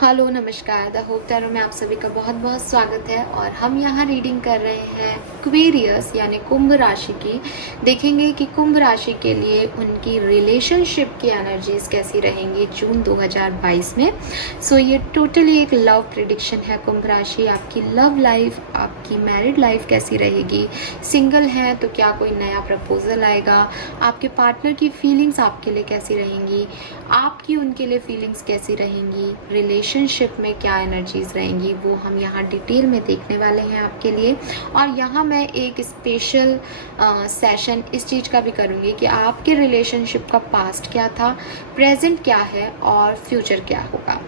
Hello नमस्कार the hope tarot में आप सभी का बहुत बहुत स्वागत है। और हम यहाँ रीडिंग कर रहे हैं एक्वेरियस यानी कुंभ राशि की। देखेंगे कि कुंभ राशि के लिए उनकी रिलेशनशिप की एनर्जीज कैसी रहेंगी जून 2022 में। सो ये टोटली एक लव प्रिडिक्शन है। कुंभ राशि, आपकी लव लाइफ, आपकी मैरिड लाइफ कैसी रहेगी, सिंगल है तो क्या कोई नया प्रपोजल आएगा, आपके पार्टनर की फीलिंग्स आपके लिए कैसी रहेंगी, आपकी उनके लिए फीलिंग्स कैसी रहेंगी, रिलेशनशिप में क्या एनर्जीज रहेंगी, वो हम यहाँ डिटेल में देखने वाले हैं आपके लिए। और यहाँ मैं एक स्पेशल सेशन इस चीज़ का भी करूँगी कि आपके रिलेशनशिप का पास्ट क्या था, प्रेजेंट क्या है और फ्यूचर क्या होगा।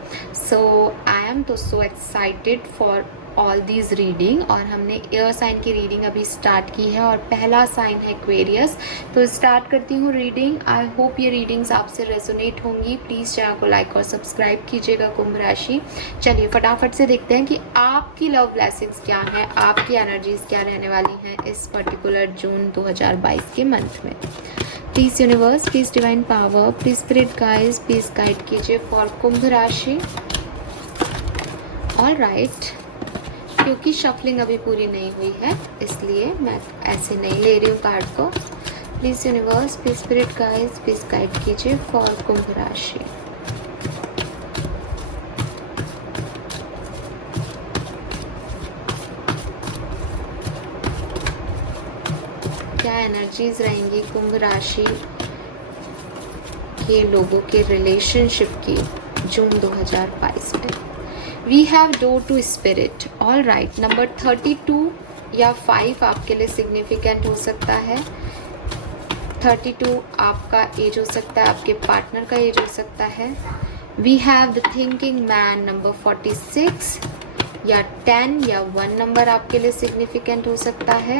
सो आई एम तो so excited for all these reading. और हमने एयर साइन की रीडिंग अभी स्टार्ट की है और पहला साइन है एक्वेरियस। तो स्टार्ट करती हूँ रीडिंग। आई होप ये रीडिंग्स आपसे रेजोनेट होंगी। प्लीज़ चैनल को लाइक और सब्सक्राइब कीजिएगा कुंभ राशि। चलिए फटाफट से देखते हैं कि आपकी लव ब्लेसिंग्स क्या हैं, आपकी एनर्जीज क्या रहने वाली हैं इस पर्टिकुलर जून 2022 के मंथ में। Please universe, please divine power, please spirit guides, please guide कीजिए फॉर कुंभ राशि। ऑल राइट, क्योंकि शफलिंग अभी पूरी नहीं हुई है इसलिए मैं ऐसे नहीं ले रही हूँ कार्ड को। Please universe, please spirit guides, please guide कीजिए फॉर कुंभ राशि। क्या एनर्जीज रहेंगी कुंभ राशि के लोगों के रिलेशनशिप की जून 2022 में। We have door to spirit. All right, number 32 या 5 आपके लिए सिग्निफिकेंट हो सकता है। 32 आपका एज हो सकता है, आपके पार्टनर का एज हो सकता है। We have the thinking man, number 46 या 10 या 1 नंबर आपके लिए सिग्निफिकेंट हो सकता है।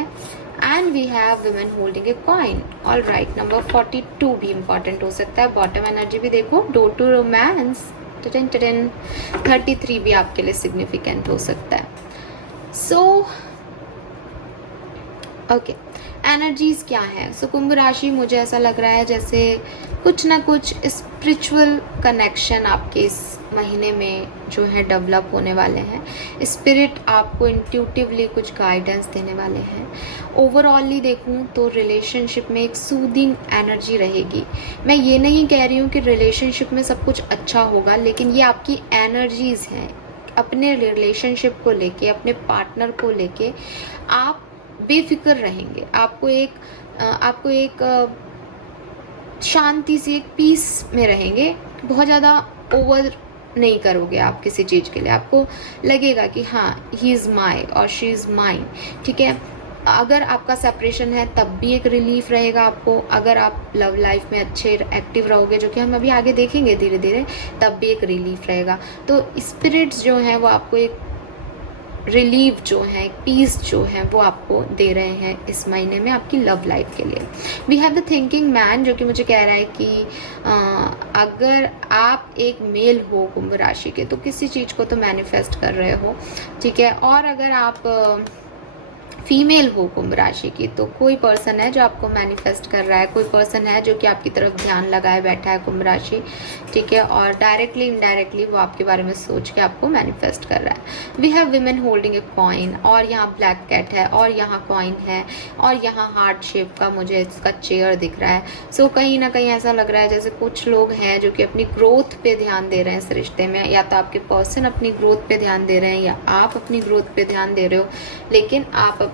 And we have women holding a coin. All right, number 42 भी इंपॉर्टेंट हो सकता है। बॉटम एनर्जी भी देखो, डोर टू रोमांस। 33 भी आपके लिए सिग्निफिकेंट हो सकता है। सो ओके, एनर्जीज क्या है। सो कुंभ राशि, मुझे ऐसा लग रहा है जैसे कुछ ना कुछ स्पिरिचुअल कनेक्शन आपके इस महीने में जो है डेवलप होने वाले हैं। स्पिरिट आपको इंट्यूटिवली कुछ गाइडेंस देने वाले हैं। ओवरऑली देखूं तो रिलेशनशिप में एक सूदिंग एनर्जी रहेगी। मैं ये नहीं कह रही हूँ कि रिलेशनशिप में सब कुछ अच्छा होगा, लेकिन ये आपकी एनर्जीज हैं। अपने रिलेशनशिप को लेके, अपने पार्टनर को लेके आप बेफिक्र रहेंगे। आपको एक शांति से, एक पीस में रहेंगे। बहुत ज़्यादा ओवर नहीं करोगे आप किसी चीज़ के लिए। आपको लगेगा कि हाँ, ही इज़ माई और शी इज़ माइन। ठीक है, अगर आपका सेपरेशन है तब भी एक रिलीफ रहेगा आपको। अगर आप लव लाइफ में अच्छे एक्टिव रहोगे, जो कि हम अभी आगे देखेंगे धीरे धीरे, तब भी एक रिलीफ रहेगा। तो स्पिरिट्स जो हैं वो आपको एक रिलीफ जो है, पीस जो है वो आपको दे रहे हैं इस महीने में आपकी लव लाइफ के लिए। We have the thinking man, जो कि मुझे कह रहा है कि अगर आप एक मेल हो कुंभ राशि के तो किसी चीज़ को तो मैनिफेस्ट कर रहे हो। ठीक है, और अगर आप फीमेल हो कुंभ राशि की तो कोई पर्सन है जो आपको मैनिफेस्ट कर रहा है, कोई पर्सन है जो कि आपकी तरफ ध्यान लगाए बैठा है कुंभ राशि। ठीक है, और डायरेक्टली इनडायरेक्टली वो आपके बारे में सोच के आपको मैनिफेस्ट कर रहा है। We have women holding a coin, और यहाँ ब्लैक कैट है और यहाँ कॉइन है और यहाँ हार्ट शेप का मुझे इसका चेयर दिख रहा है। सो कहीं ना कहीं ऐसा लग रहा है जैसे कुछ लोग हैं जो कि अपनी ग्रोथ पे ध्यान दे रहे हैं इस रिश्ते में। या तो आपके पर्सन अपनी ग्रोथ पे ध्यान दे रहे हैं या आप अपनी ग्रोथ पे ध्यान दे रहे हो, लेकिन आप अपनी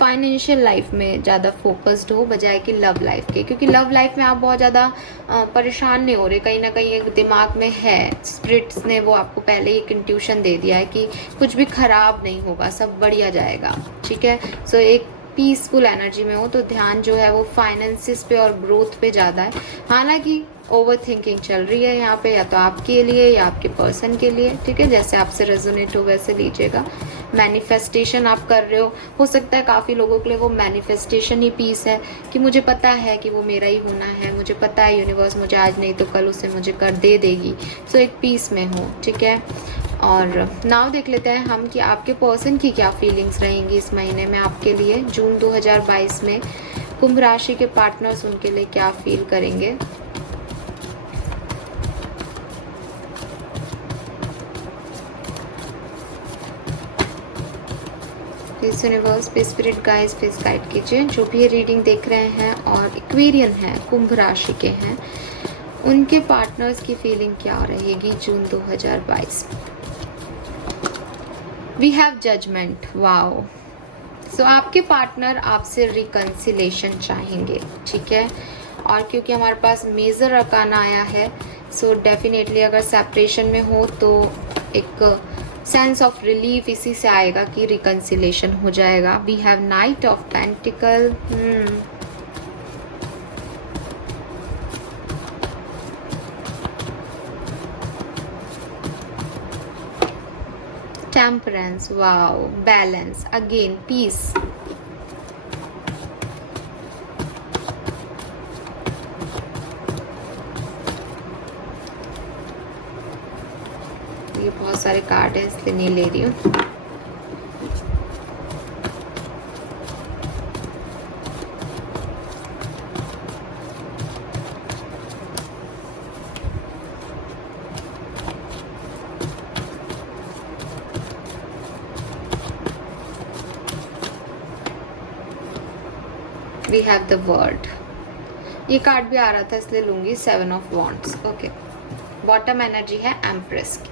फाइनेंशियल लाइफ में ज़्यादा फोकस्ड हो बजाय कि लव लाइफ के। क्योंकि लव लाइफ में आप बहुत ज़्यादा परेशान नहीं हो रहे। कहीं ना कहीं एक दिमाग में है, स्पिरिट्स ने वो आपको पहले ही एक इंट्यूशन दे दिया है कि कुछ भी खराब नहीं होगा, सब बढ़िया जाएगा। ठीक है, सो एक पीसफुल एनर्जी में हो तो ध्यान जो है वो फाइनेंसिस पे और ग्रोथ पे ज़्यादा है। हालांकि ओवर थिंकिंग चल रही है यहाँ पे, या तो आपके लिए या आपके पर्सन के लिए। ठीक है, जैसे आपसे रेजोनेट हो वैसे लीजिएगा। मैनिफेस्टेशन आप कर रहे हो सकता है काफ़ी लोगों के लिए वो मैनिफेस्टेशन ही पीस है कि मुझे पता है कि वो मेरा ही होना है, मुझे पता है यूनिवर्स मुझे आज नहीं तो कल उसे मुझे कर दे देगी। सो एक पीस में हो। ठीक है, और नाउ देख लेते हैं हम कि आपके पर्सन की क्या फीलिंग्स रहेंगी इस महीने में आपके लिए जून 2022 में। कुंभ राशि के पार्टनर्स उनके लिए क्या फील करेंगे। प्लीज यूनिवर्स पे स्पिरिट गाइड्स प्लीज गाइड कीजिए जो भी ये रीडिंग देख रहे हैं और इक्वेरियन हैं, कुंभ राशि के हैं, उनके पार्टनर्स की फीलिंग क्या रहेगी June 2022। We have judgement, wow. So आपके पार्टनर आपसे रिकंसिलेशन चाहेंगे, ठीक है। और क्योंकि हमारे पास मेजर अरकाना आया है, सो डेफिनेटली अगर सेपरेशन में हो तो एक सेंस ऑफ रिलीफ इसी से आएगा कि रिकंसिलेशन हो जाएगा। We have knight of pentacle, temperance, wow, balance, again peace, ये बहुत सारे कार्ड है इसलिए नहीं ले रही हूँ। वी हैव द वर्ड, ये कार्ड भी आ रहा था इसलिए लूंगी। 7 of wands, okay. Bottom energy है एम्प्रेस की।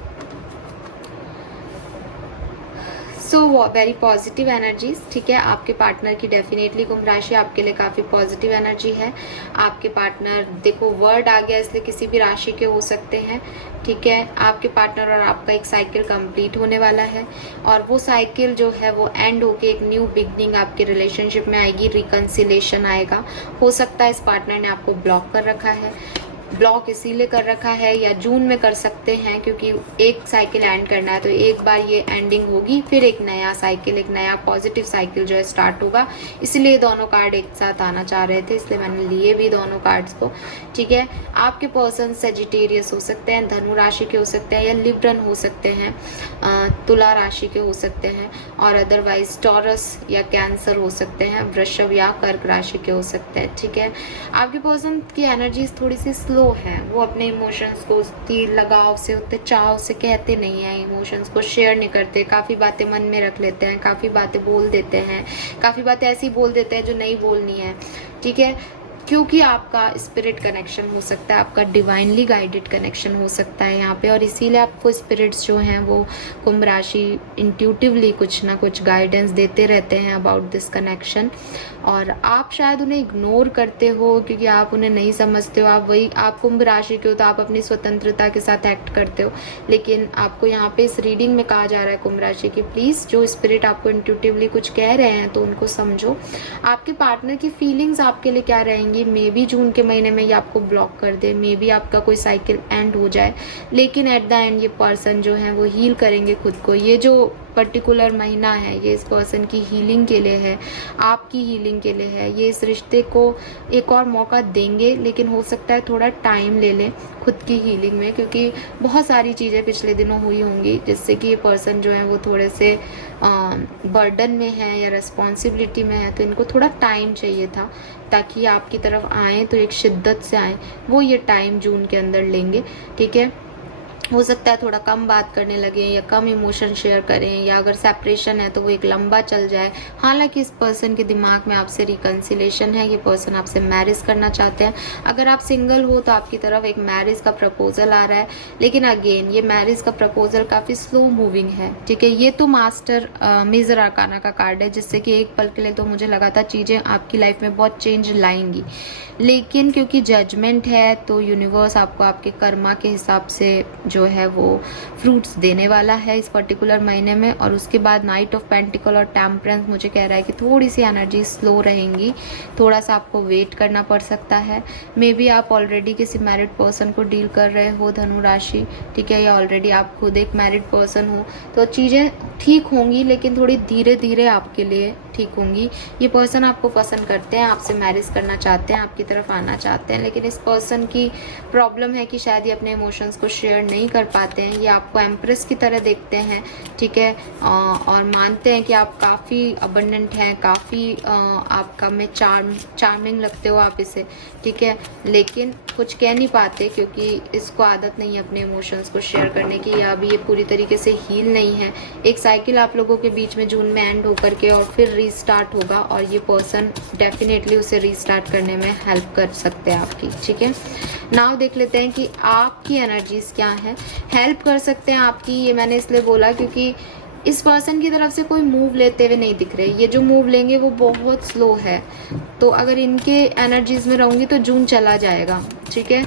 सो वेरी पॉजिटिव एनर्जीज, ठीक है। आपके पार्टनर की डेफिनेटली कुंभ राशि आपके लिए काफ़ी पॉजिटिव एनर्जी है। आपके पार्टनर, देखो वर्ड आ गया इसलिए किसी भी राशि के हो सकते हैं, ठीक है। आपके पार्टनर और आपका एक साइकिल कंप्लीट होने वाला है और वो साइकिल जो है वो एंड होके एक न्यू बिगनिंग आपके रिलेशनशिप में आएगी, रिकंसिलेशन आएगा। हो सकता है इस पार्टनर ने आपको ब्लॉक कर रखा है, ब्लॉक इसीलिए कर रखा है या जून में कर सकते हैं क्योंकि एक साइकिल एंड करना है, तो एक बार ये एंडिंग होगी फिर एक नया साइकिल, एक नया पॉजिटिव साइकिल जो है स्टार्ट होगा। इसलिए दोनों कार्ड एक साथ आना चाह रहे थे, इसलिए मैंने लिए भी दोनों कार्ड्स को, ठीक है। आपके पर्सन सेजिटेरियस हो सकते हैं, धनु राशि के हो सकते हैं या लिब्रन हो सकते हैं, तुला राशि के हो सकते हैं और अदरवाइज टॉरस या कैंसर हो सकते हैं, वृषभ या कर्क राशि के हो सकते हैं, ठीक है। आपके पर्सन की एनर्जीज थोड़ी सी स्लो है, वो अपने इमोशंस को उतनी लगाव से, उतने चाव से कहते नहीं है, इमोशंस को शेयर नहीं करते, काफ़ी बातें मन में रख लेते हैं, काफ़ी बातें बोल देते हैं, काफ़ी बातें ऐसी बोल देते हैं जो नहीं बोलनी है, ठीक है। क्योंकि आपका स्पिरिट कनेक्शन हो सकता है, आपका डिवाइनली गाइडेड कनेक्शन हो सकता है यहाँ पे, और इसीलिए आपको स्पिरिट्स जो हैं वो कुंभ राशि इंट्यूटिवली कुछ ना कुछ गाइडेंस देते रहते हैं अबाउट दिस कनेक्शन। और आप शायद उन्हें इग्नोर करते हो क्योंकि आप उन्हें नहीं समझते हो। आप कुंभ राशि के हो तो आप अपनी स्वतंत्रता के साथ एक्ट करते हो, लेकिन आपको यहाँ पे इस रीडिंग में कहा जा रहा है कुंभ राशि की प्लीज़ जो स्पिरिट आपको इंट्यूटिवली कुछ कह रहे हैं तो उनको समझो। आपके पार्टनर की फीलिंग्स आपके लिए क्या रहेंगी, मे बी जून के महीने में ये आपको ब्लॉक कर दे, मे बी आपका कोई साइकिल एंड हो जाए, लेकिन एट द एंड ये पर्सन जो है वो हील करेंगे खुद को। ये जो पर्टिकुलर महीना है ये इस पर्सन की हीलिंग के लिए है, आपकी हीलिंग के लिए है। ये इस रिश्ते को एक और मौका देंगे, लेकिन हो सकता है थोड़ा टाइम ले लें खुद की हीलिंग में, क्योंकि बहुत सारी चीज़ें पिछले दिनों हुई होंगी जिससे कि ये पर्सन जो है वो थोड़े से बर्डन में है या रिस्पॉन्सिबिलिटी में है, तो इनको थोड़ा टाइम चाहिए था ताकि आपकी तरफ आएँ तो एक शिद्दत से आएँ। वो ये टाइम जून के अंदर लेंगे, ठीक है। हो सकता है थोड़ा कम बात करने लगे या कम इमोशन शेयर करें, या अगर सेपरेशन है तो वो एक लंबा चल जाए। हालांकि इस पर्सन के दिमाग में आपसे रिकंसिलेशन है, ये पर्सन आपसे मैरिज करना चाहते हैं। अगर आप सिंगल हो तो आपकी तरफ एक मैरिज का प्रपोजल आ रहा है, लेकिन अगेन ये मैरिज का प्रपोजल काफ़ी स्लो मूविंग है, ठीक है। ये तो मास्टर मेजर आर्काना का कार्ड है, जिससे कि एक पल के लिए तो मुझे लगा था चीज़ें आपकी लाइफ में बहुत चेंज लाएंगी, लेकिन क्योंकि जजमेंट है तो यूनिवर्स आपको आपके कर्मा के हिसाब से जो है वो फ्रूट्स देने वाला है इस पर्टिकुलर महीने में। और उसके बाद नाइट ऑफ पेंटिकल और टेम्परेंस मुझे कह रहा है कि थोड़ी सी एनर्जी स्लो रहेंगी, थोड़ा सा आपको वेट करना पड़ सकता है। मे बी आप ऑलरेडी किसी मैरिड पर्सन को डील कर रहे हो धनु राशि, ठीक है, या ऑलरेडी आप खुद एक मैरिड पर्सन हो, तो चीज़ें ठीक होंगी लेकिन थोड़ी धीरे धीरे आपके लिए, ठीक ठीक होंगी। ये पर्सन आपको पसंद करते हैं, आपसे मैरिज करना चाहते हैं, आपकी तरफ आना चाहते हैं, लेकिन इस पर्सन की प्रॉब्लम है कि शायद ये अपने इमोशंस को शेयर नहीं कर पाते हैं। ये आपको एम्प्रेस की तरह देखते हैं, ठीक है, और मानते हैं कि आप काफ़ी अबंडेंट हैं, काफ़ी आपका में चार्मिंग लगते हो आप इसे, ठीक है, लेकिन कुछ कह नहीं पाते क्योंकि इसको आदत नहीं है अपने इमोशंस को शेयर करने की, या अभी ये पूरी तरीके से हील नहीं है। एक साइकिल आप लोगों के बीच में जून में एंड होकर के और फिर रीस्टार्ट होगा, और ये पर्सन डेफिनेटली उसे रीस्टार्ट करने में हेल्प कर सकते हैं आपकी, ठीक है। नाउ देख लेते हैं कि आपकी एनर्जीज क्या है, हेल्प कर सकते हैं आपकी। ये मैंने इसलिए बोला क्योंकि इस पर्सन की तरफ से कोई मूव लेते हुए नहीं दिख रहे। ये जो मूव लेंगे वो बहुत स्लो है, तो अगर इनके एनर्जीज में रहूंगी तो जून चला जाएगा, ठीक है।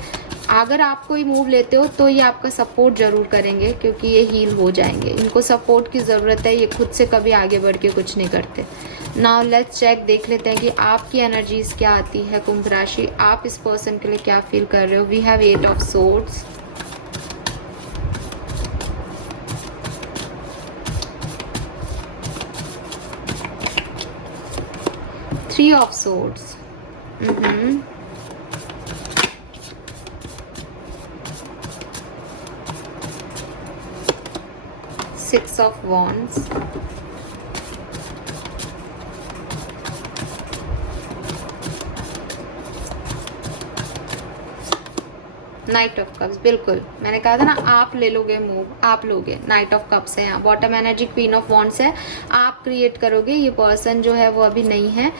अगर आप कोई मूव लेते हो तो ये आपका सपोर्ट जरूर करेंगे क्योंकि ये हील हो जाएंगे। इनको सपोर्ट की ज़रूरत है, ये खुद से कभी आगे बढ़ के कुछ नहीं करते। नाउ लेट्स चेक, देख लेते हैं कि आपकी एनर्जीज क्या आती है कुंभ राशि, आप इस पर्सन के लिए क्या फील कर रहे हो। We have 8 of swords, Three of Swords, 6 of Wands, knight of cups. बिल्कुल मैंने कहा था ना, आप ले लोगे मूव, आप लोगे। नाइट ऑफ कप्स है यहाँ, bottom energy queen of wands है, आप क्रिएट करोगे। ये पर्सन जो है वो अभी नहीं है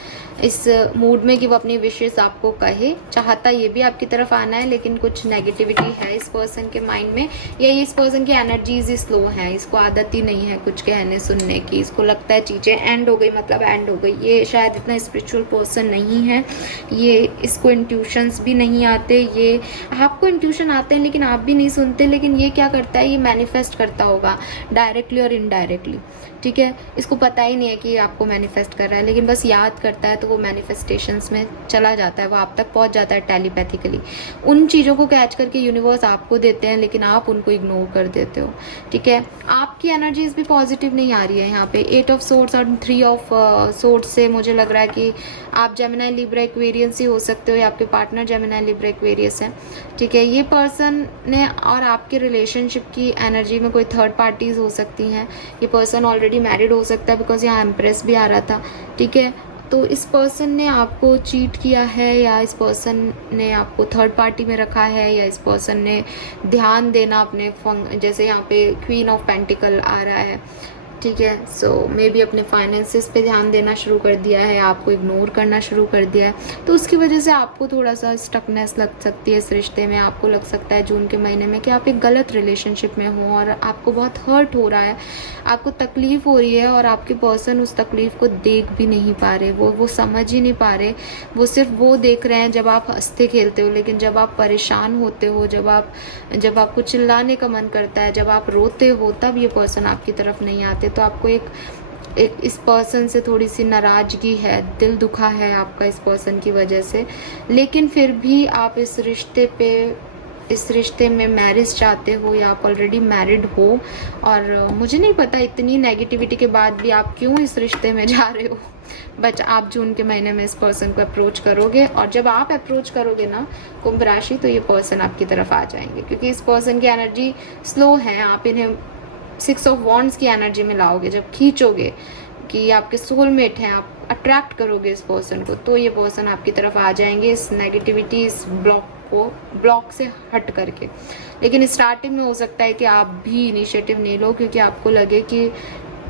इस मूड में कि वो अपनी विशेष आपको कहे, चाहता ये भी आपकी तरफ आना है, लेकिन कुछ नेगेटिविटी है इस पर्सन के माइंड में, या इस पर्सन की एनर्जीज ही स्लो है, इसको आदत ही नहीं है कुछ कहने सुनने की, इसको लगता है चीज़ें एंड हो गई मतलब एंड हो गई। ये शायद इतना स्पिरिचुअल पर्सन नहीं है, ये इसको इंट्यूशंस भी नहीं आते, ये आपको इंट्यूशन आते हैं लेकिन आप भी नहीं सुनते। लेकिन ये क्या करता है, ये मैनिफेस्ट करता होगा डायरेक्टली और इनडायरेक्टली, ठीक है। इसको पता ही नहीं है कि आपको मैनिफेस्ट कर रहा है, लेकिन बस याद करता है तो वो मैनिफेस्टेशंस में चला जाता है, वो आप तक पहुंच जाता है टेलीपैथिकली। उन चीज़ों को कैच करके यूनिवर्स आपको देते हैं, लेकिन आप उनको इग्नोर कर देते हो, ठीक है। आपकी एनर्जीज भी पॉजिटिव नहीं आ रही है यहाँ पे। 8 ऑफ सोर्ड्स और 3 ऑफ सोर्ड्स से मुझे लग रहा है कि आप जेमिनी लिब्रा एक्वेरियस ही हो सकते हो, या आपके पार्टनर जेमिनी लिब्रा एक्वेरियस है, ठीक है। ये पर्सन ने और आपके रिलेशनशिप की एनर्जी में कोई थर्ड पार्टीज हो सकती हैं। ये पर्सन ऑलरेडी मैरिड हो सकता है, बिकॉज यहाँ एम्प्रेस भी आ रहा था, ठीक है। तो इस पर्सन ने आपको चीट किया है, या इस पर्सन ने आपको थर्ड पार्टी में रखा है, या इस पर्सन ने ध्यान देना अपने जैसे यहाँ पे क्वीन ऑफ पेंटिकल आ रहा है, ठीक है। सो मे बी अपने फाइनेंसेस पे ध्यान देना शुरू कर दिया है, आपको इग्नोर करना शुरू कर दिया है, तो उसकी वजह से आपको थोड़ा सा स्टकनेस लग सकती है इस रिश्ते में। आपको लग सकता है जून के महीने में कि आप एक गलत रिलेशनशिप में हो और आपको बहुत हर्ट हो रहा है, आपको तकलीफ हो रही है, और आपके पर्सन उस तकलीफ को देख भी नहीं पा रहे, वो समझ ही नहीं पा रहे। वो सिर्फ वो देख रहे हैं जब आप हंसते खेलते हो, लेकिन जब आप परेशान होते हो, जब आपको चिल्लाने का मन करता है, जब आप रोते हो, तब ये पर्सन आपकी तरफ नहीं आते। तो आपको एक इस पर्सन से थोड़ी सी नाराज़गी है, दिल दुखा है आपका इस पर्सन की वजह से, लेकिन फिर भी आप इस रिश्ते में मैरिज चाहते हो, या आप ऑलरेडी मैरिड हो। और मुझे नहीं पता इतनी नेगेटिविटी के बाद भी आप क्यों इस रिश्ते में जा रहे हो, बट आप जून के महीने में इस पर्सन को अप्रोच करोगे, और जब आप अप्रोच करोगे ना कुंभ राशि, तो ये पर्सन आपकी तरफ आ जाएंगे, क्योंकि इस पर्सन की एनर्जी स्लो है। आप इन्हें 6 ऑफ वॉन्ड्स की एनर्जी में लाओगे, जब खींचोगे कि आपके सोलमेट हैं, आप अट्रैक्ट करोगे इस पर्सन को, तो ये पर्सन आपकी तरफ आ जाएंगे इस नेगेटिविटी, इस ब्लॉक से हट करके। लेकिन स्टार्टिंग में हो सकता है कि आप भी इनिशिएटिव नहीं लो, क्योंकि आपको लगे कि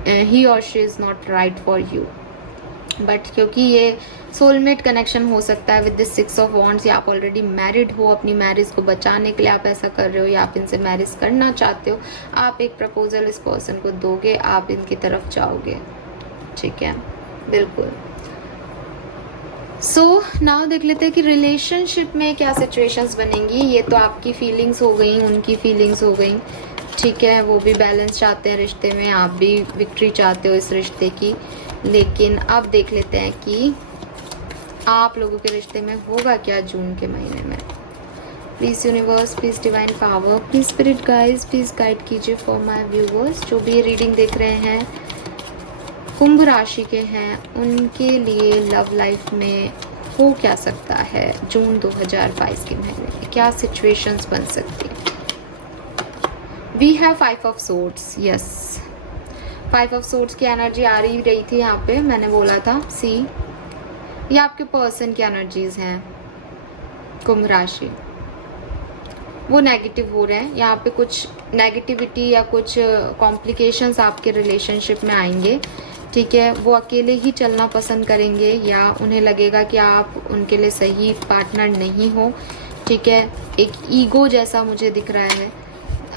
ही और she is not right for you, but क्योंकि ये सोलमेट कनेक्शन हो सकता है विद दिस 6 ऑफ वॉन्ड्स, या आप ऑलरेडी मैरिड हो, अपनी मैरिज को बचाने के लिए आप ऐसा कर रहे हो, या आप इनसे मैरिज करना चाहते हो, आप एक प्रपोजल इस पर्सन को दोगे, आप इनकी तरफ जाओगे, ठीक है, बिल्कुल। सो नाउ देख लेते हैं कि रिलेशनशिप में क्या सिचुएशंस बनेंगी। ये तो आपकी फीलिंग्स हो गई, उनकी फीलिंग्स हो गई, ठीक है। वो भी बैलेंस चाहते हैं रिश्ते में, आप भी विक्ट्री चाहते हो इस रिश्ते की। लेकिन अब देख लेते हैं कि आप लोगों के रिश्ते में होगा क्या जून के महीने में। Please universe, please divine power, please spirit guides, please guide कीजिए फॉर माय व्यूवर्स जो भी रीडिंग देख रहे हैं। कुंभ राशि के हैं उनके लिए लव लाइफ में हो क्या सकता है जून 2022 के महीने में, क्या सिचुएशंस बन सकती है। We have 5 of swords, yes 5 of swords की एनर्जी आ रही थी यहाँ पे, मैंने बोला था सी, ये आपके पर्सन की एनर्जीज हैं। कुंभ राशि वो नेगेटिव हो रहे हैं यहाँ पे, कुछ नेगेटिविटी या कुछ कॉम्प्लिकेशंस आपके रिलेशनशिप में आएंगे, ठीक है। वो अकेले ही चलना पसंद करेंगे या उन्हें लगेगा कि आप उनके लिए सही पार्टनर नहीं हो, ठीक है। एक ईगो जैसा मुझे दिख रहा है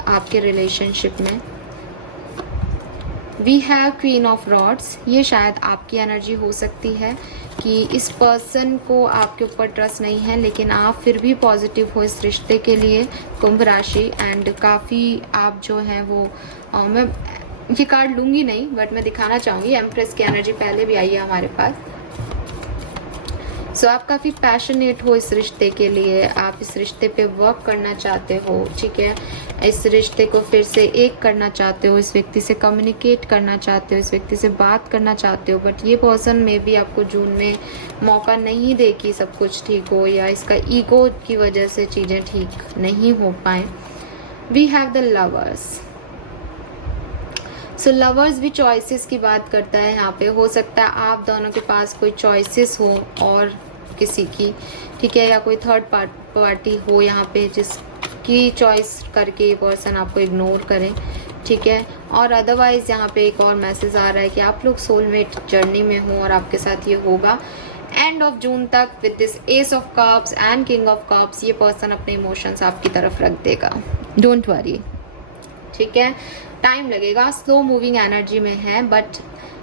आपके रिलेशनशिप में। We have queen of rods, ये शायद आपकी एनर्जी हो सकती है कि इस पर्सन को आपके ऊपर ट्रस्ट नहीं है लेकिन आप फिर भी पॉजिटिव हो इस रिश्ते के लिए कुंभ राशि। एंड काफ़ी आप जो हैं वो मैं ये कार्ड लूँगी नहीं बट मैं दिखाना चाहूँगी, एम्प्रेस की एनर्जी पहले भी आई है हमारे पास। सो आप काफ़ी पैशनेट हो इस रिश्ते के लिए, आप इस रिश्ते पे वर्क करना चाहते हो, ठीक है। इस रिश्ते को फिर से एक करना चाहते हो, इस व्यक्ति से कम्युनिकेट करना चाहते हो, इस व्यक्ति से बात करना चाहते हो, बट ये पर्सन में भी आपको जून में मौका नहीं दे कि सब कुछ ठीक हो, या इसका ईगो की वजह से चीज़ें ठीक नहीं हो पाए। We have the lovers, so lovers भी चॉइसेस की बात करता है यहाँ पे। हो सकता है आप दोनों के पास कोई चॉइसेस हो और किसी की, ठीक है, या कोई थर्ड पार्टी हो यहाँ पे जिसकी चॉइस करके ये पर्सन आपको इग्नोर करें, ठीक है। और अदरवाइज यहाँ पे एक और मैसेज आ रहा है कि आप लोग सोलमेट जर्नी में हो और आपके साथ ये होगा एंड ऑफ जून तक। With this S of cups and king of cups ये पर्सन अपने इमोशंस आपकी तरफ रख देगा, डोंट वरी, ठीक है। टाइम लगेगा, स्लो मूविंग एनर्जी में है, बट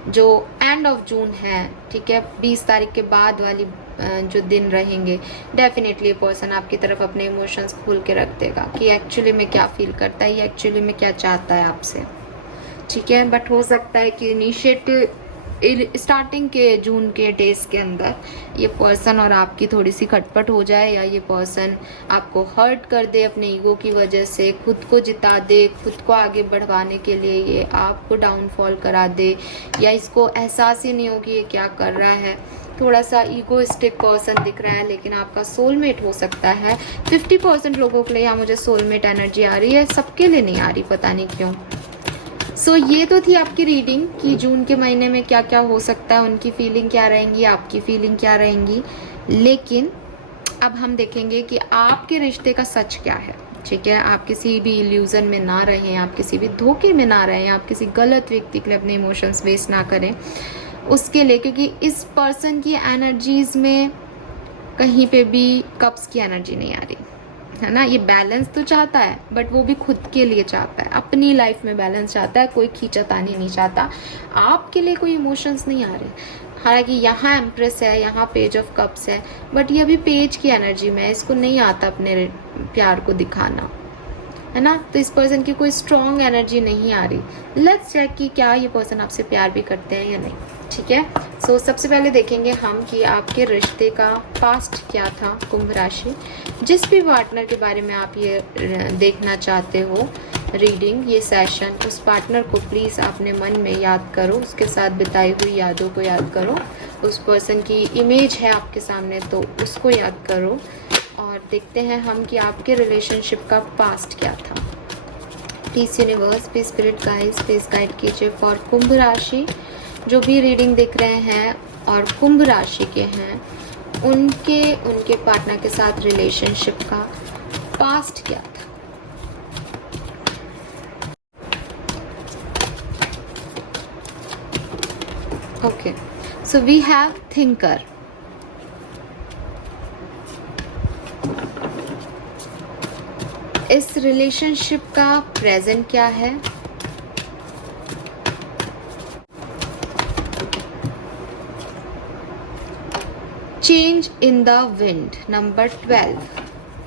जो एंड ऑफ जून है, ठीक है, 20 तारीख के बाद वाली जो दिन रहेंगे, डेफिनेटली ये पर्सन आपकी तरफ अपने इमोशंस खोल के रख देगा कि एक्चुअली में क्या फील करता है, ये एक्चुअली में क्या चाहता है आपसे, ठीक है। बट हो सकता है कि इनिशिएटिव स्टार्टिंग के जून के डेज के अंदर ये पर्सन और आपकी थोड़ी सी खटपट हो जाए, या ये पर्सन आपको हर्ट कर दे अपने ईगो की वजह से, खुद को जिता दे, खुद को आगे बढ़वाने के लिए ये आपको डाउनफॉल करा दे, या इसको एहसास ही नहीं हो कि ये क्या कर रहा है। थोड़ा सा ईगोइस्टिक पर्सन दिख रहा है, लेकिन आपका सोलमेट हो सकता है। 50% लोगों के लिए यहाँ मुझे सोलमेट एनर्जी आ रही है, सबके लिए नहीं आ रही, पता नहीं क्यों। सो ये तो थी आपकी रीडिंग कि जून के महीने में क्या क्या हो सकता है, उनकी फीलिंग क्या रहेंगी, आपकी फीलिंग क्या रहेंगी। लेकिन अब हम देखेंगे कि आपके रिश्ते का सच क्या है, ठीक है। आप किसी भी इल्यूजन में ना रहें, आप किसी भी धोखे में ना रहें, आप किसी गलत व्यक्ति के लिए अपने इमोशंस वेस्ट ना करें उसके लिए, क्योंकि इस पर्सन की एनर्जीज में कहीं पे भी कप्स की एनर्जी नहीं आ रही है ना। ये बैलेंस तो चाहता है बट वो भी खुद के लिए चाहता है, अपनी लाइफ में बैलेंस चाहता है, कोई खींचातानी नहीं चाहता, आपके लिए कोई इमोशंस नहीं आ रहे। हालांकि यहाँ एम्प्रेस है, यहाँ पेज ऑफ कप्स है, बट ये अभी पेज की एनर्जी में है, इसको नहीं आता अपने प्यार को दिखाना, है ना। तो इस पर्सन की कोई स्ट्रॉन्ग एनर्जी नहीं आ रही। लेट्स चेक कि क्या ये पर्सन आपसे प्यार भी करते हैं या नहीं, ठीक है। सो सबसे पहले देखेंगे हम कि आपके रिश्ते का पास्ट क्या था कुंभ राशि। जिस भी पार्टनर के बारे में आप ये देखना चाहते हो रीडिंग, ये सेशन, उस पार्टनर को प्लीज़ अपने मन में याद करो, उसके साथ बिताई हुई यादों को याद करो, उस पर्सन की इमेज है आपके सामने तो उसको याद करो, और देखते हैं हम कि आपके रिलेशनशिप का पास्ट क्या था। Please universe, please spirit guides, please guide कीजिए फॉर कुंभ राशि। जो भी रीडिंग दिख रहे हैं और कुंभ राशि के हैं, उनके पार्टनर के साथ रिलेशनशिप का पास्ट क्या था। Okay, so we have thinker, इस रिलेशनशिप का प्रेजेंट क्या है, change in the wind, number 12,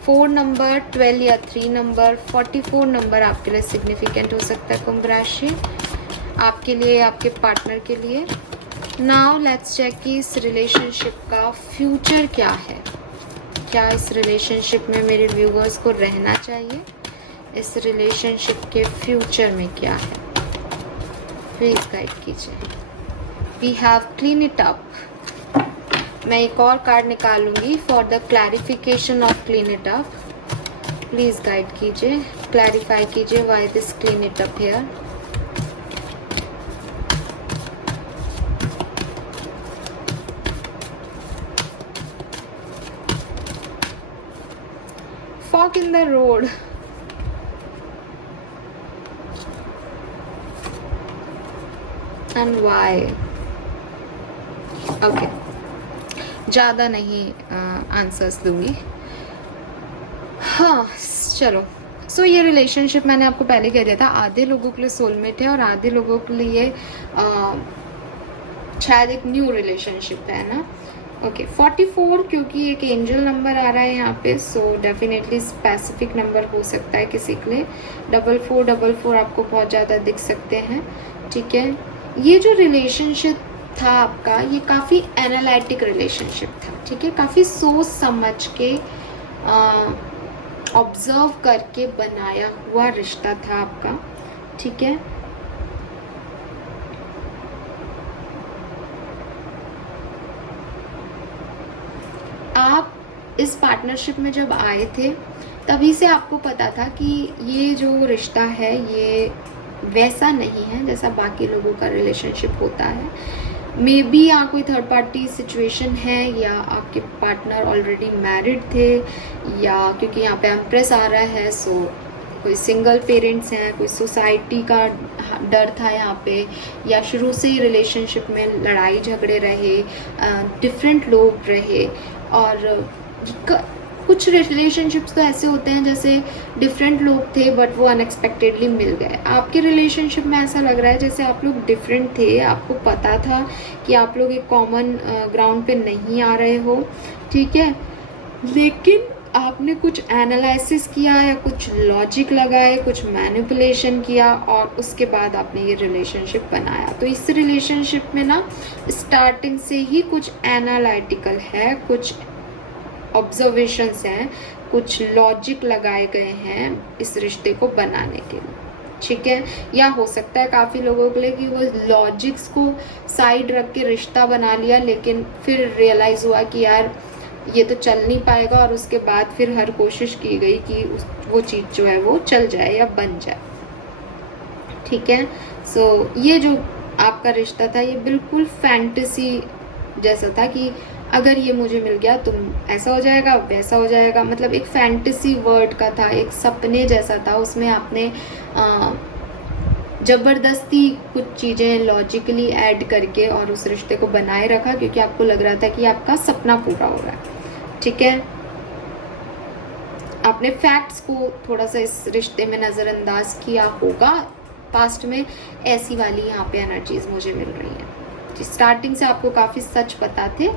4 number 12 या 3 नंबर 44 नंबर आपके लिए सिग्निफिकेंट हो सकता है कुंभ राशि, आपके लिए, आपके पार्टनर के लिए। नाउ लेट्स चेक कि इस रिलेशनशिप का फ्यूचर क्या है, क्या इस रिलेशनशिप में मेरे व्यूअर्स को रहना चाहिए, इस रिलेशनशिप के फ्यूचर में क्या है, प्लीज गाइड कीजिए। We have clean it up. मैं एक और कार्ड निकालूंगी for the clarification of clean it up. Please guide कीजिए, क्लैरिफाई कीजिए why this clean it up here. Fork in the road. And why? Okay. ज़्यादा नहीं answers दूंगी। हाँ चलो। सो ये रिलेशनशिप मैंने आपको पहले कह दिया था, आधे लोगों के लिए सोलमेट है और आधे लोगों के लिए शायद एक न्यू रिलेशनशिप है ना। ओके 44 क्योंकि एक एंजल नंबर आ रहा है यहाँ पे, सो डेफिनेटली स्पेसिफिक नंबर हो सकता है किसी के लिए। 4444 आपको बहुत ज़्यादा दिख सकते हैं, ठीक है। ये जो रिलेशनशिप था आपका, ये काफ़ी एनालिटिक रिलेशनशिप था, ठीक है। काफ़ी सोच समझ के ऑब्जर्व करके बनाया हुआ रिश्ता था आपका, ठीक है। आप इस पार्टनरशिप में जब आए थे तभी से आपको पता था कि ये जो रिश्ता है ये वैसा नहीं है जैसा बाकी लोगों का रिलेशनशिप होता है। मे बी यहाँ कोई थर्ड पार्टी सिचुएशन है, या आपके पार्टनर ऑलरेडी मैरिड थे, या क्योंकि यहाँ पे एम्प्रेस आ रहा है, सो कोई सिंगल पेरेंट्स हैं, कोई सोसाइटी का डर था यहाँ पे, या शुरू से ही रिलेशनशिप में लड़ाई झगड़े रहे, डिफरेंट लोग रहे। और कुछ रिलेशनशिप्स तो ऐसे होते हैं जैसे डिफरेंट लोग थे बट वो अनएक्सपेक्टेडली मिल गए। आपके रिलेशनशिप में ऐसा लग रहा है जैसे आप लोग डिफरेंट थे, आपको पता था कि आप लोग एक कॉमन ग्राउंड पे नहीं आ रहे हो, ठीक है, लेकिन आपने कुछ एनालिसिस किया या कुछ लॉजिक लगाए, कुछ मैनिपुलेशन किया और उसके बाद आपने ये रिलेशनशिप बनाया। तो इस रिलेशनशिप में ना स्टार्टिंग से ही कुछ एनालिटिकल है, कुछ ऑब्जर्वेशंस हैं, कुछ लॉजिक लगाए गए हैं इस रिश्ते को बनाने के लिए, ठीक है। या हो सकता है काफ़ी लोगों के लिए कि वो लॉजिक्स को साइड रख के रिश्ता बना लिया, लेकिन फिर रियलाइज़ हुआ कि यार ये तो चल नहीं पाएगा, और उसके बाद फिर हर कोशिश की गई कि वो चीज़ जो है वो चल जाए या बन जाए, ठीक है। सो ये जो आपका रिश्ता था ये बिल्कुल फैंटेसी जैसा था कि अगर ये मुझे मिल गया तो ऐसा हो जाएगा वैसा हो जाएगा, मतलब एक फैंटेसी वर्ड का था, एक सपने जैसा था। उसमें आपने ज़बरदस्ती कुछ चीज़ें लॉजिकली ऐड करके और उस रिश्ते को बनाए रखा, क्योंकि आपको लग रहा था कि आपका सपना पूरा हो रहा है, ठीक है। आपने फैक्ट्स को थोड़ा सा इस रिश्ते में नज़रअंदाज किया होगा पास्ट में। ऐसी वाली यहाँ पे एनर्जीज मुझे मिल रही हैं। स्टार्टिंग से आपको काफ़ी सच पता थे,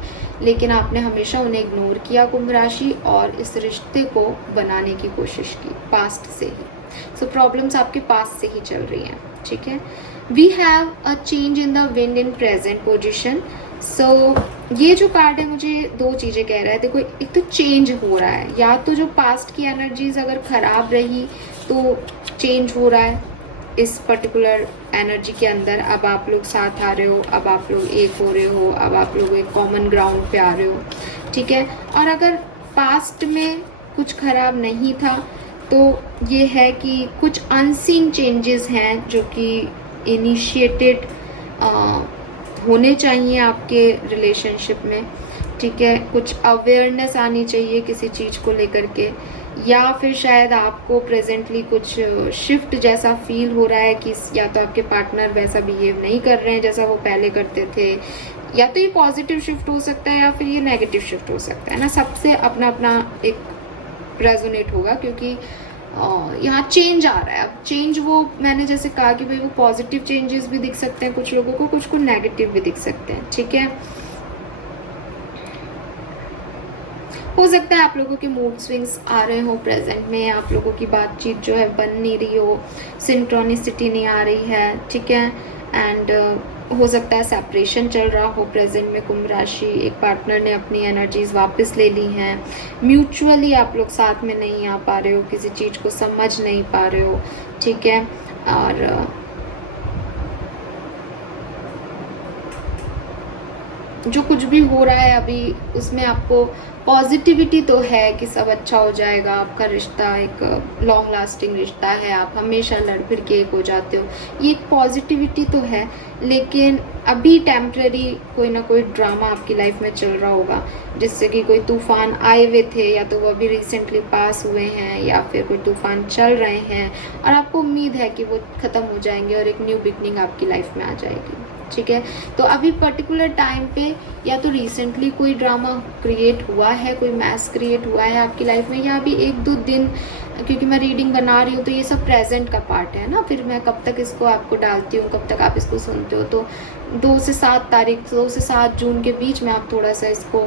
लेकिन आपने हमेशा उन्हें इग्नोर किया कुंभ राशि, और इस रिश्ते को बनाने की कोशिश की पास्ट से ही। सो प्रॉब्लम्स आपके पास से ही चल रही हैं, ठीक है। We have a change in the wind in present position. So ये जो कार्ड है मुझे दो चीज़ें कह रहा है। देखो, एक तो चेंज हो रहा है, या तो जो पास्ट की एनर्जीज अगर खराब रही तो चेंज हो रहा है इस पर्टिकुलर एनर्जी के अंदर। अब आप लोग साथ आ रहे हो, अब आप लोग एक हो रहे हो, अब आप लोग एक कॉमन ग्राउंड पे आ रहे हो, ठीक है। और अगर पास्ट में कुछ खराब नहीं था तो ये है कि कुछ अनसीन चेंजेस हैं जो कि इनिशिएटेड होने चाहिए आपके रिलेशनशिप में, ठीक है। कुछ अवेयरनेस आनी चाहिए किसी चीज़ को लेकर के, या फिर शायद आपको प्रेजेंटली कुछ शिफ्ट जैसा फील हो रहा है कि या तो आपके पार्टनर वैसा बिहेव नहीं कर रहे हैं जैसा वो पहले करते थे, या तो ये पॉजिटिव शिफ्ट हो सकता है या फिर ये नेगेटिव शिफ्ट हो सकता है ना। सबसे अपना अपना एक रेजोनेट होगा, क्योंकि यहाँ चेंज आ रहा है। अब चेंज वो मैंने जैसे कहा कि भाई वो पॉजिटिव चेंजेस भी दिख सकते हैं कुछ लोगों को, कुछ को नेगेटिव भी दिख सकते हैं, ठीक है। हो सकता है आप लोगों के मूड स्विंग्स आ रहे हो प्रेजेंट में, आप लोगों की बातचीत जो है बन नहीं रही हो, सिंक्रोनिसिटी नहीं आ रही है, ठीक है। एंड हो सकता है सेपरेशन चल रहा हो प्रेजेंट में कुंभ राशि, एक पार्टनर ने अपनी एनर्जीज वापस ले ली हैं, म्यूचुअली आप लोग साथ में नहीं आ पा रहे हो, किसी चीज़ को समझ नहीं पा रहे हो, ठीक है। और जो कुछ भी हो रहा है अभी उसमें आपको पॉजिटिविटी तो है कि सब अच्छा हो जाएगा, आपका रिश्ता एक लॉन्ग लास्टिंग रिश्ता है, आप हमेशा लड़ फिर के एक हो जाते हो, ये एक पॉजिटिविटी तो है। लेकिन अभी टेम्पररी कोई ना कोई ड्रामा आपकी लाइफ में चल रहा होगा, जिससे कि कोई तूफान आए हुए थे या तो वो अभी रिसेंटली पास हुए हैं या फिर कोई तूफान चल रहे हैं और आपको उम्मीद है कि वो ख़त्म हो जाएंगे और एक न्यू बिगनिंग आपकी लाइफ में आ जाएगी। ठीक है, तो अभी पर्टिकुलर टाइम पे या तो रिसेंटली कोई ड्रामा क्रिएट हुआ है, कोई मैस क्रिएट हुआ है आपकी लाइफ में, या अभी 1-2 दिन, क्योंकि मैं रीडिंग बना रही हूँ तो ये सब प्रेजेंट का पार्ट है ना, फिर मैं कब तक इसको आपको डालती हूँ, कब तक आप इसको सुनते हो, तो 2 से 7 जून के बीच में आप थोड़ा सा इसको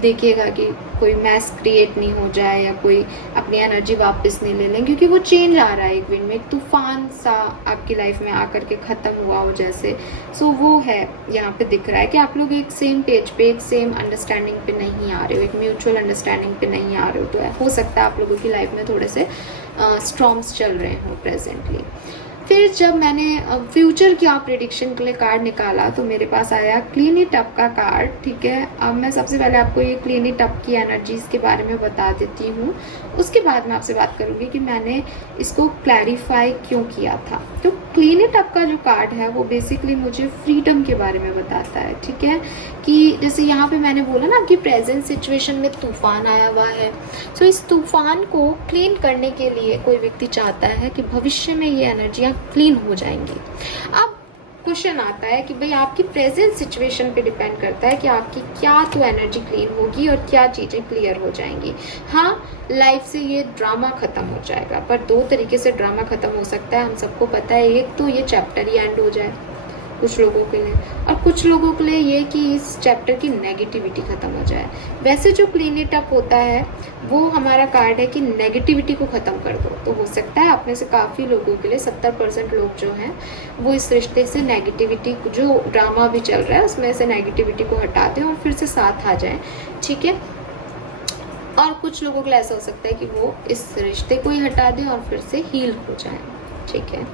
देखिएगा कि कोई मैस क्रिएट नहीं हो जाए या कोई अपनी एनर्जी वापस नहीं ले लें, क्योंकि वो चेंज आ रहा है एक विंड में, एक तूफान सा आपकी लाइफ में आकर के ख़त्म हुआ हो जैसे। सो वो है यहाँ पे दिख रहा है कि आप लोग एक सेम पेज पे, एक सेम अंडरस्टैंडिंग पे नहीं आ रहे हो, एक म्यूचुअल अंडरस्टैंडिंग पे नहीं आ रहे हो, तो हो सकता है आप लोगों की लाइफ में थोड़े से स्टॉर्म्स चल रहे हो प्रेजेंटली। फिर जब मैंने फ्यूचर की आप प्रेडिक्शन के लिए कार्ड निकाला तो मेरे पास आया क्लीन इट अप का कार्ड। ठीक है, अब मैं सबसे पहले आपको ये क्लीन इट अप की एनर्जीज़ के बारे में बता देती हूँ, उसके बाद मैं आपसे बात करूँगी कि मैंने इसको क्लैरिफाई क्यों किया था। तो क्लीन इट अप का जो कार्ड है वो बेसिकली मुझे फ्रीडम के बारे में बताता है। ठीक है, कि जैसे यहाँ पे मैंने बोला ना कि प्रेजेंट सिचुएशन में तूफान आया हुआ है, तो इस तूफान को क्लीन करने के लिए कोई व्यक्ति चाहता है कि भविष्य में ये एनर्जियाँ क्लीन हो जाएंगी। अब क्वेश्चन आता है कि भाई आपकी प्रेजेंट सिचुएशन पे डिपेंड करता है कि आपकी क्या तो एनर्जी क्लीन होगी और क्या चीज़ें क्लियर हो जाएंगी। हाँ, लाइफ से ये ड्रामा ख़त्म हो जाएगा, पर 2 तरीके से ड्रामा ख़त्म हो सकता है, हम सबको पता है। एक तो ये चैप्टर ही एंड हो जाए कुछ लोगों के लिए, और कुछ लोगों के लिए ये कि इस चैप्टर की नेगेटिविटी ख़त्म हो जाए। वैसे जो क्लीन इट अप होता है वो हमारा कार्ड है कि नेगेटिविटी को ख़त्म कर दो। तो हो सकता है आप में से काफ़ी लोगों के लिए 70% लोग जो हैं वो इस रिश्ते से नेगेटिविटी, जो ड्रामा भी चल रहा है उसमें से नेगेटिविटी को हटा दें और फिर से साथ आ जाएं। ठीक है, और कुछ लोगों के लिए ऐसा हो सकता है कि वो इस रिश्ते को ही हटा दें और फिर से हील हो जाएं। ठीक है,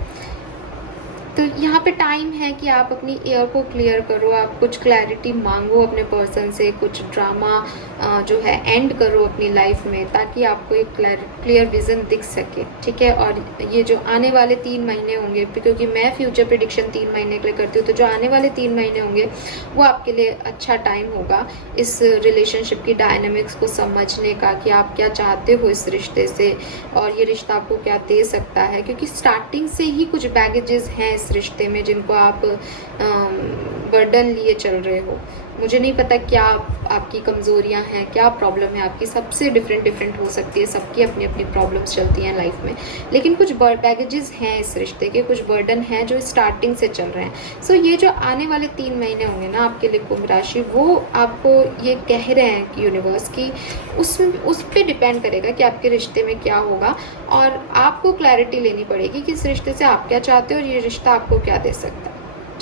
तो यहाँ पे टाइम है कि आप अपनी एयर को क्लियर करो, आप कुछ क्लैरिटी मांगो अपने पर्सन से, कुछ ड्रामा जो है एंड करो अपनी लाइफ में, ताकि आपको एक क्लियर विजन दिख सके। ठीक है, और ये जो आने वाले 3 महीने होंगे, क्योंकि मैं फ्यूचर प्रेडिक्शन 3 महीने के लिए करती हूँ, तो जो आने वाले 3 महीने होंगे वो आपके लिए अच्छा टाइम होगा इस रिलेशनशिप की डायनामिक्स को समझने का, कि आप क्या चाहते हो इस रिश्ते से और ये रिश्ता आपको क्या दे सकता है। क्योंकि स्टार्टिंग से ही कुछ बैगेजेस हैं इस रिश्ते में जिनको आप बर्डन लिए चल रहे हो। मुझे नहीं पता क्या आपकी कमज़ोरियां हैं, क्या प्रॉब्लम है आपकी, सबसे डिफरेंट हो सकती है, सबकी अपनी अपनी प्रॉब्लम्स चलती हैं लाइफ में, लेकिन कुछ बैगेजेस हैं इस रिश्ते के, कुछ बर्डन हैं जो स्टार्टिंग से चल रहे हैं। सो ये जो आने वाले 3 महीने होंगे ना आपके लिए कुंभ राशि, वो आपको ये कह रहे हैं कि यूनिवर्स की उस पर डिपेंड करेगा कि आपके रिश्ते में क्या होगा, और आपको क्लैरिटी लेनी पड़ेगी कि इस रिश्ते से आप क्या चाहते हो और ये रिश्ता आपको क्या दे सकता है।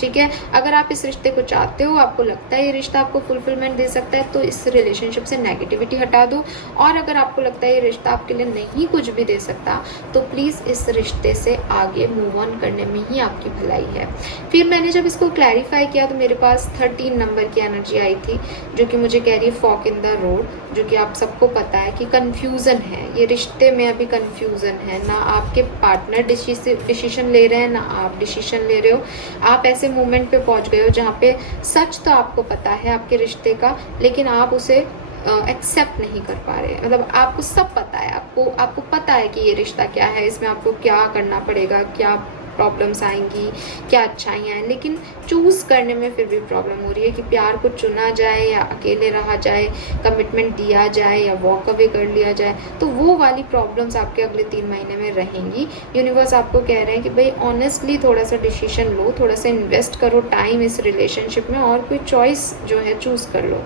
ठीक है, अगर आप इस रिश्ते को चाहते हो, आपको लगता है ये रिश्ता आपको फुलफिलमेंट दे सकता है, तो इस रिलेशनशिप से नेगेटिविटी हटा दो। और अगर आपको लगता है ये रिश्ता आपके लिए नहीं कुछ भी दे सकता, तो प्लीज़ इस रिश्ते से आगे मूव ऑन करने में ही आपकी भलाई है। फिर मैंने जब इसको क्लैरिफाई किया तो मेरे पास 13 नंबर की एनर्जी आई थी, जो कि मुझे कह रही है फॉक इन द रोड, जो कि आप सबको पता है कि कन्फ्यूज़न है, ये रिश्ते में अभी कन्फ्यूज़न है, ना आपके पार्टनर डिसीजन ले रहे हैं ना आप डिसीजन ले रहे हो। आप ऐसे मोमेंट पे पहुंच गए हो जहाँ पे सच तो आपको पता है आपके रिश्ते का, लेकिन आप उसे एक्सेप्ट नहीं कर पा रहे। मतलब आपको सब पता है, आपको पता है कि ये रिश्ता क्या है, इसमें आपको क्या करना पड़ेगा, क्या प्रॉब्लम्स आएंगी, क्या अच्छाइयाँ हैं, लेकिन चूज़ करने में फिर भी प्रॉब्लम हो रही है कि प्यार को चुना जाए या अकेले रहा जाए, कमिटमेंट दिया जाए या वॉक अवे कर लिया जाए। तो वो वाली प्रॉब्लम्स आपके अगले 3 महीने में रहेंगी। यूनिवर्स आपको कह रहे हैं कि भाई ऑनेस्टली थोड़ा सा डिसीजन लो, थोड़ा सा इन्वेस्ट करो टाइम इस रिलेशनशिप में और कोई चॉइस जो है चूज़ कर लो।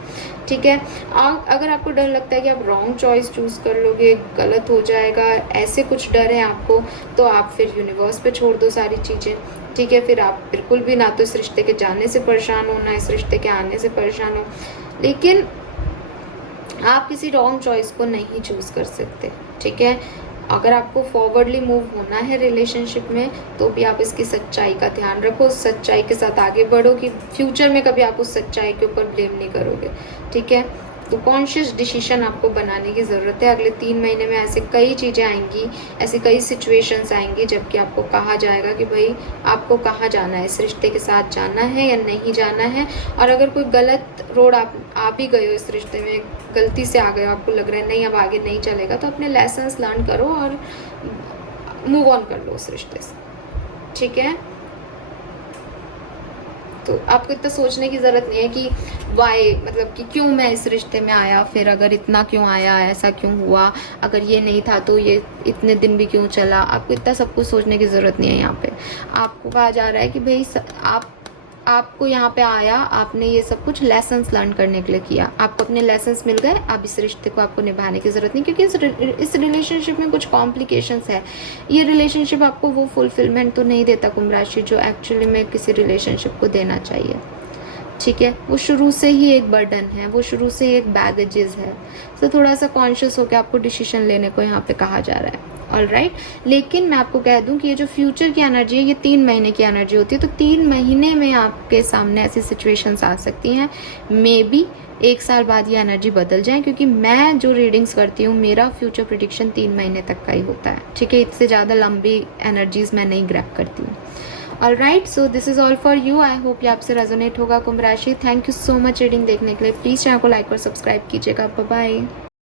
ठीक है, अगर आपको डर लगता है कि आप रॉन्ग चॉइस चूज़ कर लोगे, गलत हो जाएगा, ऐसे कुछ डर है आपको, तो आप फिर यूनिवर्स पे छोड़ दो सारी चीज़ें। ठीक है, फिर आप बिल्कुल भी ना तो इस रिश्ते के जाने से परेशान हो, ना इस रिश्ते के आने से परेशान हो, लेकिन आप किसी रॉन्ग चॉइस को नहीं चूज़ कर सकते। ठीक है, अगर आपको फॉरवर्डली मूव होना है रिलेशनशिप में तो भी आप इसकी सच्चाई का ध्यान रखो, सच्चाई के साथ आगे बढ़ो कि फ्यूचर में कभी आप उस सच्चाई के ऊपर ब्लेम नहीं करोगे, ठीक है। तो कॉन्शियस डिसीजन आपको बनाने की ज़रूरत है। अगले 3 महीने में ऐसे कई चीज़ें आएंगी, ऐसी कई सिचुएशंस आएंगी जबकि आपको कहा जाएगा कि भाई आपको कहाँ जाना है, इस रिश्ते के साथ जाना है या नहीं जाना है। और अगर कोई गलत रोड आप ही गए हो, इस रिश्ते में गलती से आ गए हो, आपको लग रहा है नहीं अब आगे नहीं चलेगा, तो अपने लेसन्स लर्न करो और मूव ऑन कर लो उस रिश्ते से, ठीक है। तो आपको इतना सोचने की ज़रूरत नहीं है कि वाई, मतलब कि क्यों मैं इस रिश्ते में आया, फिर अगर इतना क्यों आया, ऐसा क्यों हुआ, अगर ये नहीं था तो ये इतने दिन भी क्यों चला। आपको इतना सब कुछ सोचने की ज़रूरत नहीं है। यहाँ पे आपको कहा जा रहा है कि भाई आपको यहाँ पे आया, आपने ये सब कुछ लेसन्स लर्न करने के लिए किया, आपको अपने लेसन्स मिल गए, अब इस रिश्ते को आपको निभाने की ज़रूरत नहीं, क्योंकि इस रिलेशनशिप में कुछ कॉम्प्लिकेशंस है। ये रिलेशनशिप आपको वो फुलफिलमेंट तो नहीं देता कुंभ राशि जो एक्चुअली में किसी रिलेशनशिप को देना चाहिए, ठीक है। वो शुरू से ही एक बर्डन है, वो शुरू से ही एक बैगेजेस है। तो थोड़ा सा कॉन्शियस होकर आपको डिसीजन लेने को यहाँ पे कहा जा रहा है, ऑलराइट। लेकिन मैं आपको कह दूं कि ये जो फ्यूचर की एनर्जी है ये 3 महीने की एनर्जी होती है। तो 3 महीने में आपके सामने ऐसी सिचुएशंस आ सकती हैं, मे बी 1 साल बाद ये एनर्जी बदल जाए, क्योंकि मैं जो रीडिंग्स करती हूँ मेरा फ्यूचर प्रेडिक्शन 3 महीने तक का ही होता है, ठीक है। इससे ज़्यादा लंबी एनर्जीज मैं नहीं ग्रैब करती हूँ, alright. So this is all for you. I hope ये आपसे रेजोनेट होगा कुंभ राशि। Thank you so much reading देखने के लिए। प्लीज़ चैनल को लाइक और सब्सक्राइब कीजिएगा। Bye bye.